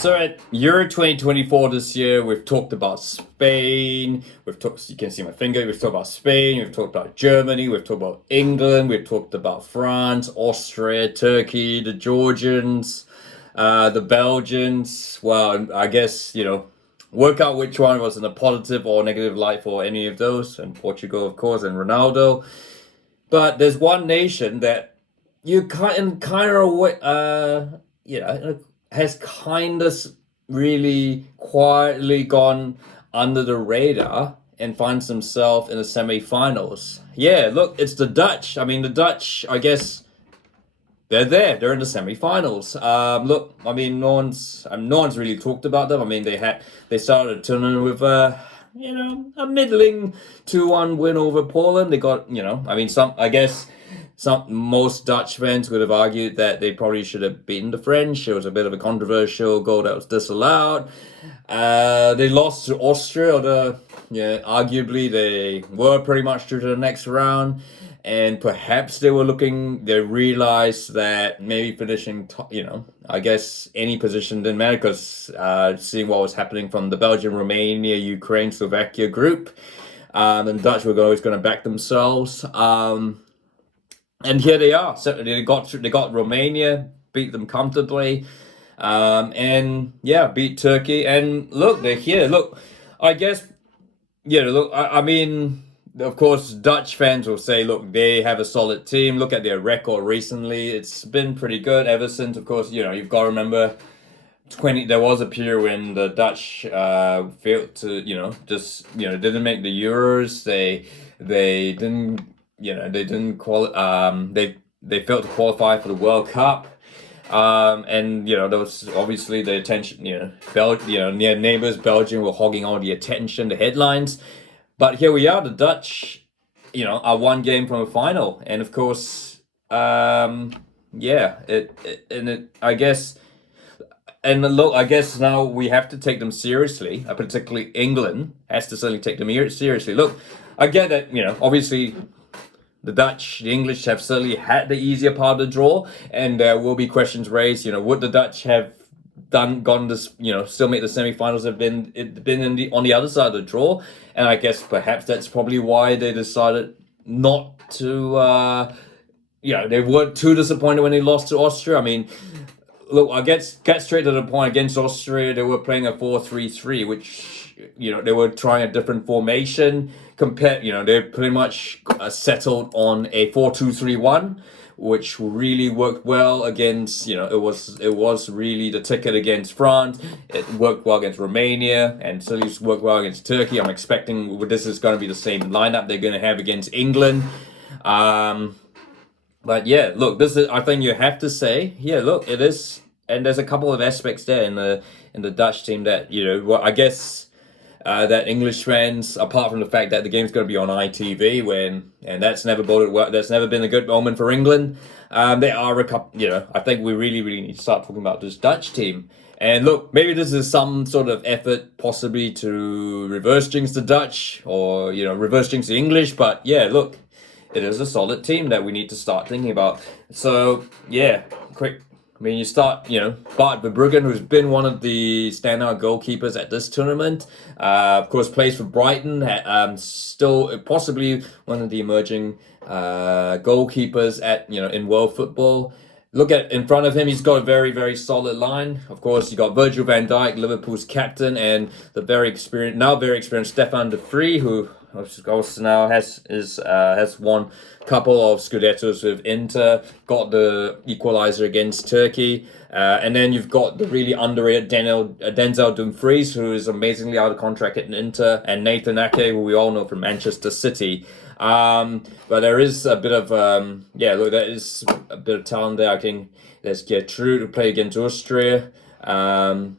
So at Euro 2024 this year, we've talked about Spain. We've talked. You can see my finger. We've talked about Spain. We've talked about Germany. We've talked about England. We've talked about France, Austria, Turkey, the Georgians, the Belgians. Well, I guess work out which one was in a positive or negative light for any of those, and Portugal, of course, and Ronaldo. But there's one nation that you kind of has kind of really quietly gone under the radar and finds themselves in the semi-finals. Yeah, look, it's the Dutch. I mean, the Dutch, I guess they're there. They're in the semi-finals. Look, I mean, no one's really talked about them. I mean, they started a tournament with a middling 2-1 win over Poland. They got, I mean, most Dutch fans would have argued that they probably should have beaten the French. It was a bit of a controversial goal that was disallowed. They lost to Austria, arguably they were pretty much through to the next round. And perhaps they realized that maybe finishing top, I guess any position didn't matter because seeing what was happening from the Belgium, Romania, Ukraine, Slovakia group, and the Dutch were always going to back themselves. And here they are. So they got Romania, beat them comfortably, and beat Turkey. And look, they're here. Look, I guess, I mean, of course, Dutch fans will say, look, they have a solid team. Look at their record recently. It's been pretty good ever since, of course, you've got to remember there was a period when the Dutch failed to, didn't make the Euros. They didn't, they didn't they failed to qualify for the World Cup. And there was obviously the attention, near neighbors Belgium were hogging all the attention, the headlines. But here we are, the Dutch, are one game from a final, and of course, I guess, and look, I guess now we have to take them seriously. Particularly England has to certainly take them seriously. Look, I get that, obviously. The English have certainly had the easier part of the draw, and there will be questions raised. Would the Dutch have gone this, still make the semi-finals have been on the other side of the draw? And I guess perhaps that's probably why they decided not to. They were too disappointed when they lost to Austria. I mean, look, I get straight to the point. Against Austria, they were playing a 4-3-3, which they were trying a different formation. They pretty much settled on a 4-2-3-1, which really worked well against, it was really the ticket against France. It worked well against Romania, and certainly worked well against Turkey. I'm expecting this is going to be the same lineup they're going to have against England. But yeah, look, I think you have to say, look, it is, and there's a couple of aspects there in the Dutch team that, I guess. That English fans, apart from the fact that the game's going to be on ITV, and that's never boded well, that's never been a good moment for England. There are a couple, I think we really, really need to start talking about this Dutch team. And look, maybe this is some sort of effort possibly to reverse jinx the Dutch or, reverse jinx the English. But yeah, look, it is a solid team that we need to start thinking about. So yeah, quick. I mean, you start, Bart Verbruggen, who's been one of the standout goalkeepers at this tournament. Of course, plays for Brighton. Still possibly one of the emerging goalkeepers in world football. Look at in front of him, he's got a very, very solid line. Of course, you got Virgil van Dijk, Liverpool's captain, and the very experienced Stefan de Vrij, who of course now has won a couple of Scudettos with Inter, got the equalizer against Turkey, and then you've got the really underrated Denzel Dumfries, who is amazingly out of contract at Inter, and Nathan Ake, who we all know from Manchester City. But there is a bit of there is a bit of talent there. I think there's Gertrude to play against Austria, and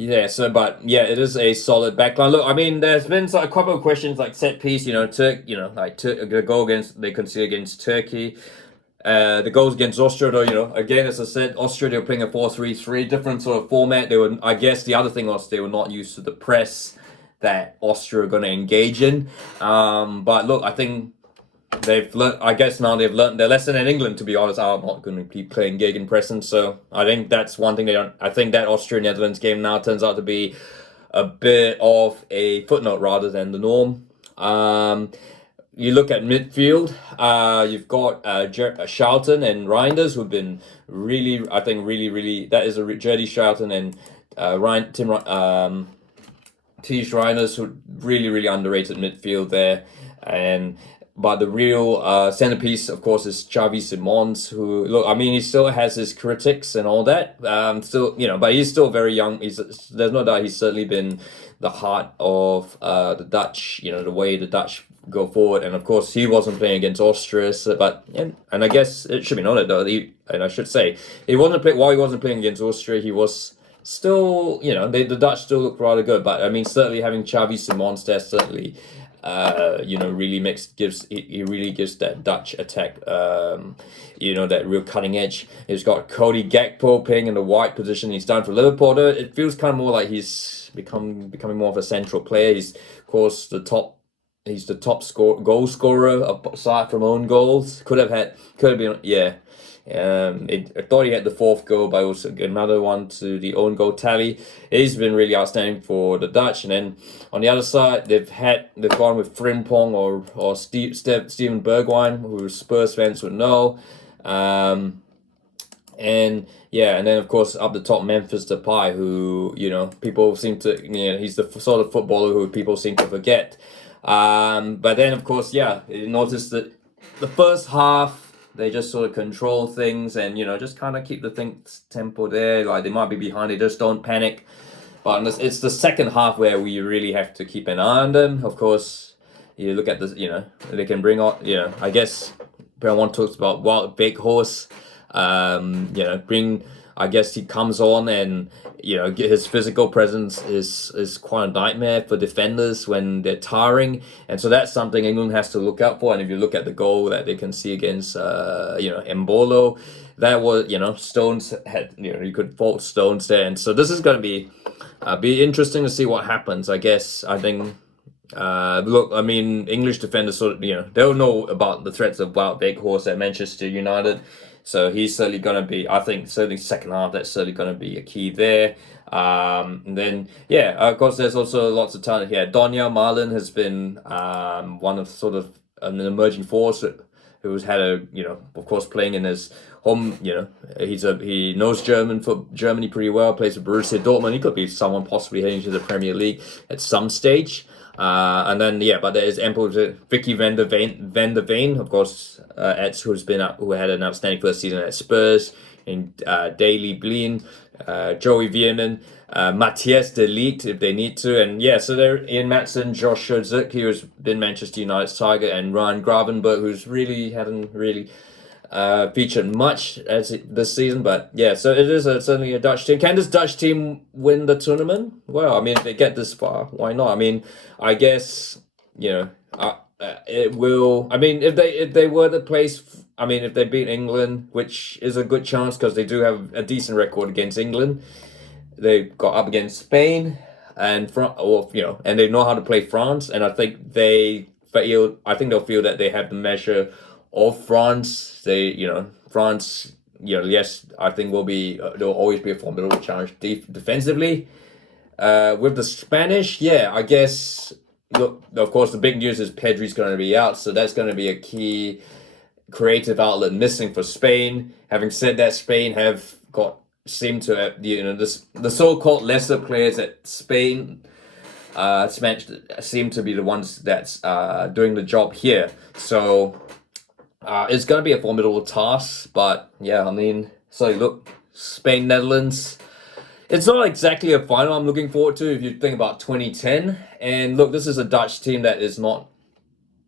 it is a solid backline. Look, I mean, there's been a couple of questions like set piece, the goal they conceded against Turkey. The goals against Austria, though, again, as I said, Austria, they were playing a 4-3-3, different sort of format. I guess the other thing was they were not used to the press that Austria are going to engage in. But look, I think they've learned. I guess now they've learned their lesson in England. To be honest, I'm not going to be playing gegenpressing. So I think that's one thing they don't. I think that Austria-Netherlands game now turns out to be a bit of a footnote rather than the norm. You look at midfield, you've got Charlton and Reinders, who've been really, I think, really, that is a Jody Charlton and Tish Reinders, who really underrated midfield there. But the real centerpiece, of course, is Xavi Simons, who, look, I mean, he still has his critics and all that. Still, but he's still very young. There's no doubt he's certainly been the heart of the Dutch, the way the Dutch go forward. And of course, he wasn't playing against Austria, and I guess it should be noted though. And I should say, while he wasn't playing against Austria, he was still, the Dutch still look rather good. But I mean, certainly having Xavi Simons there certainly, really he really gives that Dutch attack, that real cutting edge. He's got Cody Gakpo playing in the wide position. He's done for Liverpool. It feels kind of more like he's becoming more of a central player. He's of course the top goal scorer aside from own goals. Could have been, yeah. I thought he had the fourth goal, but also another one to the own goal tally. He's been really outstanding for the Dutch. And then on the other side, they've gone with Frimpong or Steven Bergwijn, who Spurs fans would know. And then of course up the top, Memphis Depay, who people seem to, he's the sort of footballer who people seem to forget. But then of course, you notice that the first half they just sort of control things and just kind of keep the tempo there. Like they might be behind, they just don't panic. But it's the second half where we really have to keep an eye on them. Of course, you look at this, they can bring on, I guess everyone talks about Wout Weghorst. I guess he comes on and his physical presence is quite a nightmare for defenders when they're tiring, and so that's something England has to look out for. And if you look at the goal that they can see against Embolo, that was Stones had you could fault Stones there, and so this is going to be interesting to see what happens. I think. Look, I mean, English defenders sort of, they'll know about the threats of Wout Weghorst at Manchester United. So he's certainly going to be, I think, certainly second half, that's certainly going to be a key there. And then, of course, there's also lots of talent here. Donyell Malen has been one of sort of an emerging force who's had of course, playing in his home, he knows Germany pretty well, plays for Borussia Dortmund. He could be someone possibly heading to the Premier League at some stage. And then but there is ample Vicky van der Veen, of course, who had an outstanding first season at Spurs, and Daley Blind, Joey Veerman, Matthias de Ligt if they need to, and so they're Ian Matson, Josh Schurzuk, who's been Manchester United's target, and Ryan Gravenberch, who's hadn't really featured much this season, but so it is certainly a Dutch team. Can this Dutch team win the tournament? Well, I mean, if they get this far, why not? I mean, I guess it will. I mean, if they were to place, I mean, if they beat England, which is a good chance because they do have a decent record against England, they got up against Spain and and they know how to play France, and I think they'll feel that they have the measure of France. France, yes, I think there'll always be a formidable challenge defensively. With the Spanish, I guess, look, of course, the big news is Pedri's going to be out, so that's going to be a key creative outlet missing for Spain. Having said that, Spain seem to have, the so-called lesser players at Spain seem to be the ones that's doing the job here. So it's going to be a formidable task, but I mean, so look, Spain, Netherlands, it's not exactly a final I'm looking forward to if you think about 2010. And look, this is a Dutch team that is not,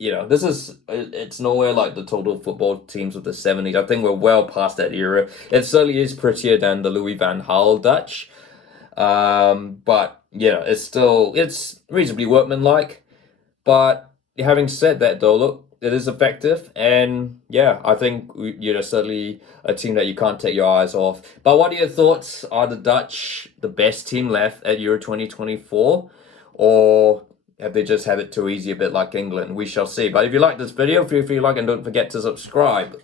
it's nowhere like the total football teams of the 70s. I think we're well past that era. It certainly is prettier than the Louis van Gaal Dutch. But it's reasonably workmanlike. But having said that though, look, it is effective, and I think certainly a team that you can't take your eyes off. But what are your thoughts? Are the Dutch the best team left at Euro 2024, or have they just had it too easy, a bit like England? We shall see. But if you like this video, feel free to like and don't forget to subscribe.